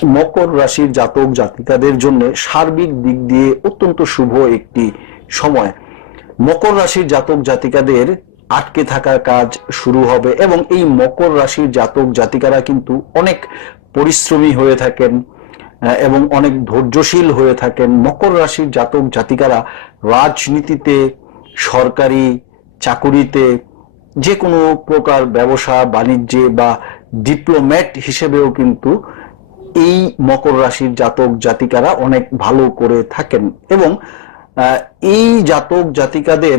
মকর রাশির জাতক জাতিকাদের জন্য সার্বিক দিক দিয়ে অত্যন্ত শুভ একটি সময়। মকর রাশির জাতক জাতিকাদের আটকে থাকা কাজ শুরু হবে এবং এই মকর রাশির জাতক জাতিকারা কিন্তু অনেক পরিশ্রমী হয়ে থাকেন এবং অনেক ধৈর্যশীল হয়ে থাকেন। মকর রাশির জাতক জাতিকারা রাজনীতিতে, সরকারি চাকুরিতে, যে কোনো প্রকার ব্যবসা, বাণিজ্যে বা ডিপ্লোম্যাট হিসেবেও কিন্তু এই মকর রাশির জাতক জাতিকারা অনেক ভালো করে থাকেন এবং এই জাতক জাতিকাদের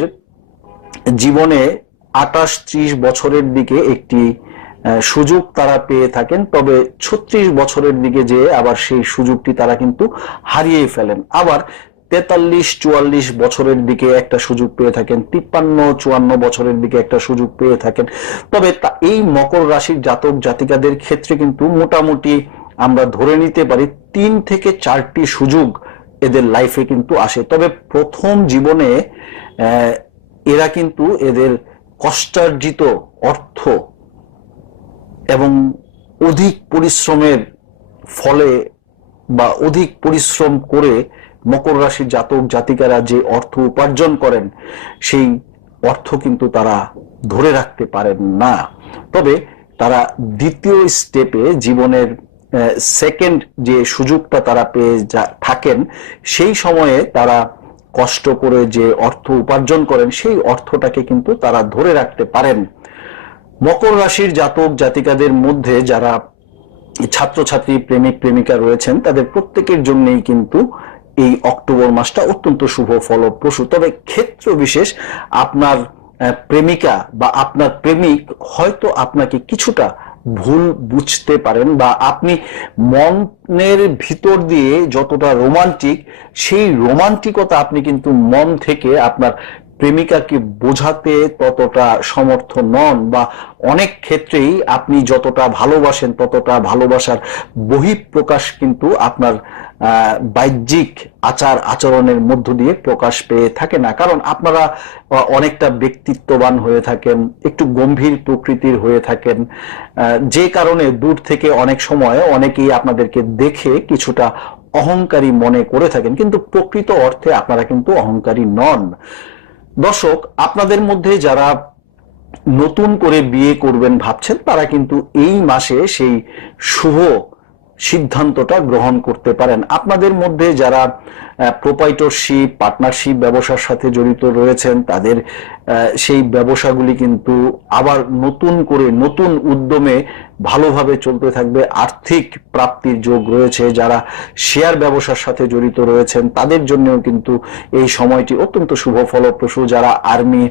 জীবনে আটাশ ত্রিশ বছরের দিকে একটি সুযোগ তারা পেয়ে থাকেন। তবে ছত্রিশ বছরের দিকে যে আবার সেই সুযোগটি তারা কিন্তু হারিয়ে ফেলেন। আবার তেতাল্লিশ, চুয়াল্লিশ বছরের দিকে একটা সুযোগ পেয়ে থাকেন। তিপ্পান্ন, চুয়ান্ন বছরের দিকে একটা সুযোগ পেয়ে থাকেন। তবে এই মকর রাশির জাতক জাতিকাদের ক্ষেত্রে কিন্তু মোটামুটি আমরা ধরে নিতে পারি তিন থেকে চারটি সুযোগ এদের লাইফে কিন্তু আসে। তবে প্রথম জীবনে এরা কিন্তু এদের কষ্টার্জিত অর্থ এবং অধিক পরিশ্রমের ফলে বা অধিক পরিশ্রম করে মকর রাশির জাতক জাতিকারা যে অর্থ উপার্জন করেন, সেই অর্থ কিন্তু তারা ধরে রাখতে পারেন না। তবে তারা দ্বিতীয় স্টেপে জীবনের সেকেন্ড যে সুযোগটা তারা পেয়ে থাকেন, সেই সময়ে তারা কষ্ট করে যে অর্থ উপার্জন করেন, সেই অর্থটাকে কিন্তু তারা ধরে রাখতে পারেন। মকর রাশির জাতক জাতিকাদের মধ্যে যারা ছাত্রছাত্রী, প্রেমিক, প্রেমিকা রয়েছেন, তাদের প্রত্যেকের জন্যই কিন্তু এই অক্টোবর মাসটা অত্যন্ত শুভ ফলপ্রসূ। তবে ক্ষেত্র বিশেষ আপনার প্রেমিকা বা আপনার প্রেমিক হয়তো আপনাকে কিছুটা ভুল বুঝতে পারেন বা আপনি মনের ভিতর দিয়ে যতটা রোমান্টিক, সেই রোমান্টিকতা আপনি কিন্তু মন থেকে আপনার প্রেমিকাকে বোঝাতে ততটা সমর্থ নন বা অনেক ক্ষেত্রেই আপনি যতটা ভালোবাসেন, ততটা ভালোবাসার বহিঃপ্রকাশ কিন্তু আপনার বাহ্যিক আচার আচরণের মধ্য দিয়ে প্রকাশ পেয়ে থাকে না। কারণ আপনারা অনেকটা ব্যক্তিত্ববান হয়ে থাকেন, একটু গম্ভীর প্রকৃতির হয়ে থাকেন যে কারণে দূর থেকে অনেক সময় অনেকেই আপনাদেরকে দেখে কিছুটা অহংকারী মনে করে থাকেন। কিন্তু প্রকৃত অর্থে আপনারা কিন্তু অহংকারী নন। দর্শক, আপনাদের মধ্যে যারা নতুন করে বিয়ে করবেন ভাবছেন, তারা কিন্তু এই মাসে সেই শুভ সিদ্ধান্তটা গ্রহণ করতে পারেন। আপনাদের মধ্যে যারা প্রোপাইটরশিপ পার্টনারশিপ ব্যবসার সাথে জড়িত রয়েছেন। তাদের সেই ব্যবসাগুলি কিন্তু আবার নতুন করে, নতুন উদ্যমে ভালোভাবে চলতে থাকবে। আর্থিক প্রাপ্তির যোগ রয়েছে। যারা শেয়ার ব্যবসার সাথে জড়িত রয়েছেন, তাদের জন্যও কিন্তু এই সময়টি অত্যন্ত শুভ ফলপ্রসূ। যারা আর্মি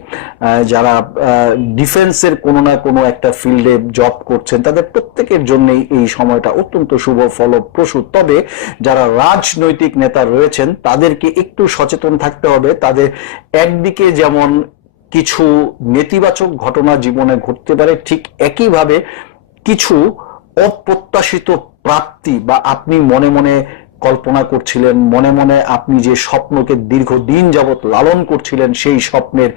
যারা ডিফেন্সের কোনো না কোনো একটা ফিল্ডে জব করছেন, তাদের প্রত্যেকের জন্যই এই সময়টা অত্যন্ত শুভ ফলপ্রসূ। তবে যারা রাজনৈতিক নেতা রয়েছেন তাদেরকে একটু সচেতন থাকতে হবে। তাদের একদিকে যেমন কিছু নেতিবাচক ঘটনা জীবনে ঘটতে পারে, ঠিক একইভাবে কিছু অপ্রত্যাশিত প্রাপ্তি বা আপনি মনে মনে কল্পনা করছিলেন, মনে মনে আপনি যে স্বপ্নকে দীর্ঘদিন যাবৎ লালন করছিলেন, সেই স্বপ্নের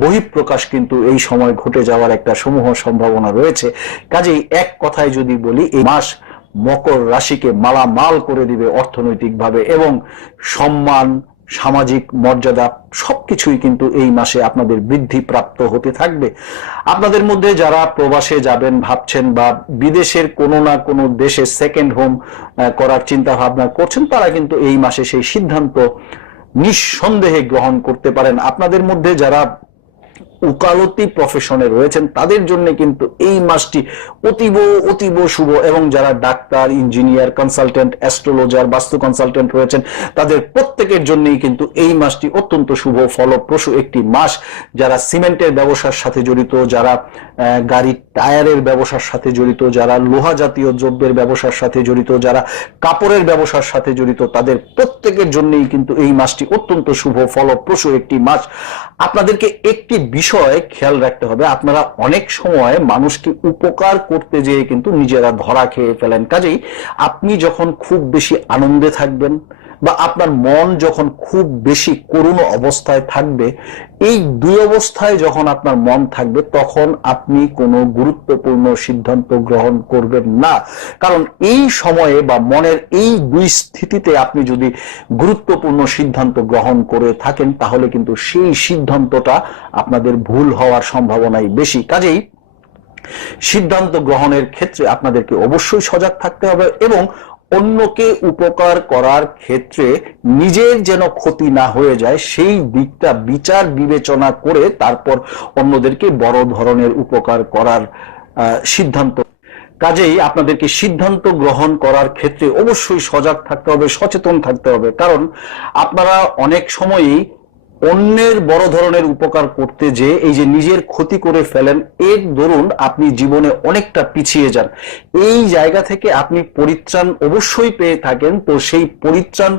বহিঃপ্রকাশ কিন্তু এই সময় ঘটে যাওয়ার একটা সমূহ সম্ভাবনা রয়েছে। কাজেই এক কথায় যদি বলি, এই মাস মকর রাশিকে মালামাল করে দিবে অর্থনৈতিকভাবে এবং সম্মান, সামাজিক মর্যাদা সবকিছুই কিন্তু এই মাসে আপনাদের বৃদ্ধি প্রাপ্ত হতে থাকবে। আপনাদের মধ্যে যারা প্রবাসে যাবেন, ভাবছেন বা বিদেশের কোনো না কোনো দেশে সেকেন্ড হোম করার চিন্তা ভাবনা করছেন, তারা কিন্তু এই মাসে সেই সিদ্ধান্ত নিঃসন্দেহে গ্রহণ করতে পারেন। আপনাদের মধ্যে যারা উকালতি প্রফেশনে রয়েছেন, তাদের জন্য কিন্তু এই মাসটি অতীব অতীব শুভ এবং যারা doctor engineer consultant astrologer vastu consultant রয়েছেন, তাদের প্রত্যেকের জন্যই কিন্তু এই মাসটি অত্যন্ত শুভ, ফলপ্রসূ একটি মাস। যারা সিমেন্টের ব্যবসার সাথে জড়িত, যারা গাড়ির টায়ারের ব্যবসার সাথে জড়িত, যারা লোহা জাতীয় দ্রব্যের ব্যবসার সাথে জড়িত, যারা কাপড়ের ব্যবসার সাথে জড়িত, তাদের প্রত্যেকের জন্যই কিন্তু এই মাসটি অত্যন্ত শুভ, ফলপ্রসূ একটি মাস। আপনাদেরকে একটি বিষয় খেয়াল রাখতে হবে। আপনারা অনেক সময় মানুষকে উপকার করতে যেয়ে কিন্তু নিজেরা ধরা খেয়ে ফেলেন। কাজেই আপনি যখন খুব বেশি আনন্দে থাকবেন বা আপনার মন যখন খুব বেশি করুণ অবস্থায় থাকবে, এই দুই অবস্থায় যখন আপনার মন থাকবে, তখন আপনি কোনো গুরুত্বপূর্ণ সিদ্ধান্ত গ্রহণ করবেন না। কারণ এই সময়ে বা মনের এই দুই স্থিতিতে আপনি যদি গুরুত্বপূর্ণ সিদ্ধান্ত গ্রহণ করে থাকেন, তাহলে কিন্তু সেই সিদ্ধান্তটা আপনাদের ভুল হওয়ার সম্ভাবনাই বেশি। কাজেই সিদ্ধান্ত গ্রহণের ক্ষেত্রে আপনাদেরকে অবশ্যই সজাগ থাকতে হবে এবং অন্যকে উপকার করার ক্ষেত্রে নিজের যেন ক্ষতি না হয়ে যায়, সেই দিকটা বিচার বিবেচনা করে তারপর অন্যদেরকে বড় ধরনের উপকার করার সিদ্ধান্ত। কাজেই আপনাদেরকে সিদ্ধান্ত গ্রহণ করার ক্ষেত্রে অবশ্যই সজাগ থাকতে হবে, সচেতন থাকতে হবে। কারণ আপনারা অনেক সময়ই অন্যের বড় ধরনের উপকার করতে যে এই যে নিজের ক্ষতি করে ফেলেন, এর দরুন আপনি জীবনে অনেকটা পিছিয়ে যান। এই জায়গা থেকে আপনি পরিত্রাণ অবশ্যই পেয়ে থাকেন। তো সেই পরিত্রাণ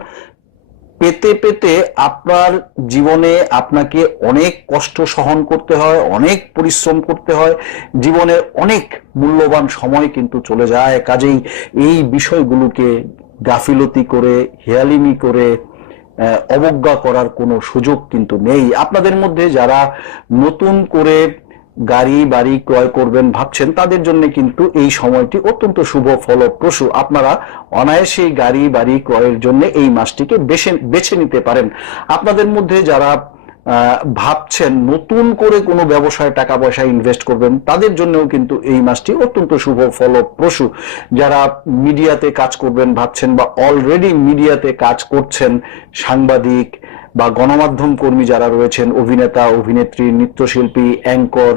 পেতে পেতে আপনার জীবনে আপনাকে অনেক কষ্ট সহন করতে হয়, অনেক পরিশ্রম করতে হয়। জীবনের অনেক মূল্যবান সময় কিন্তু চলে যায়। কাজেই এই বিষয়গুলোকে গাফিলতি করে, হেয়ালিমি করে অবজ্ঞা করার কোনো সুযোগ কিন্তু নেই। আপনাদের মধ্যে যারা নতুন করে গাড়ি, বাড়ি ক্রয় করবেন ভাবছেন, তাদের জন্য কিন্তু এই সময়টি অত্যন্ত শুভ ফলপ্রসূ। আপনারা অনায়াসেই গাড়ি, বাড়ি ক্রয়ের জন্য এই মাসটিকে বেছে বেছে নিতে পারেন। আপনাদের মধ্যে যারা ভাবছেন নতুন করে কোনো ব্যবসায় টাকা পয়সা ইনভেস্ট করবেন, তাদের জন্যও কিন্তু এই মাসটি অত্যন্ত শুভ ফলপ্রসূ। যারা মিডিয়াতে কাজ করবেন, ভাবছেন বা অলরেডি মিডিয়াতে কাজ করছেন, সাংবাদিক বা গণমাধ্যম কর্মী যারা রয়েছেন, অভিনেতা, অভিনেত্রী, নৃত্যশিল্পী অ্যাঙ্কর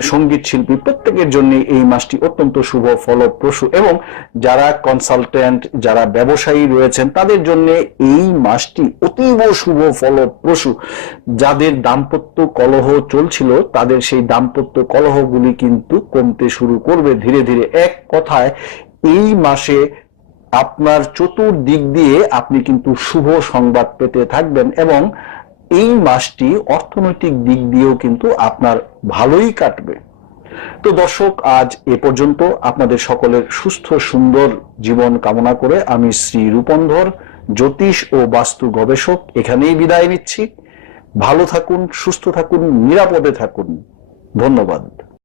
সংগীত শিল্পী প্রত্যেকের জন্য এই মাসটি অত্যন্ত শুভ, ফলপ্রসূ এবং যারা কনসালটেন্ট যারা ব্যবসায়ী রয়েছেন, তাদের জন্য এই মাসটি অতীব শুভ, ফলপ্রসূ। যাদের দাম্পত্য কলহ চলছিল, তাদের সেই দাম্পত্য কলহগুলি কিন্তু কমতে শুরু করবে ধীরে ধীরে। এক কথায়, এই মাসে আপনার চতুর্দিক দিয়ে আপনি কিন্তু শুভ সংবাদ পেতে থাকবেন এবং এই মাসটি অর্থনৈতিক দিক দিয়েও কিন্তু আপনার ভালোই কাটবে। তো দর্শক, আজ এ পর্যন্ত আপনাদের সকলের সুস্থ, সুন্দর জীবন কামনা করে আমি শ্রী রূপন্ধর, জ্যোতিষ ও বাস্তু গবেষক এখানেই বিদায় নিচ্ছি। ভালো থাকুন, সুস্থ থাকুন, নিরাপদে থাকুন। ধন্যবাদ।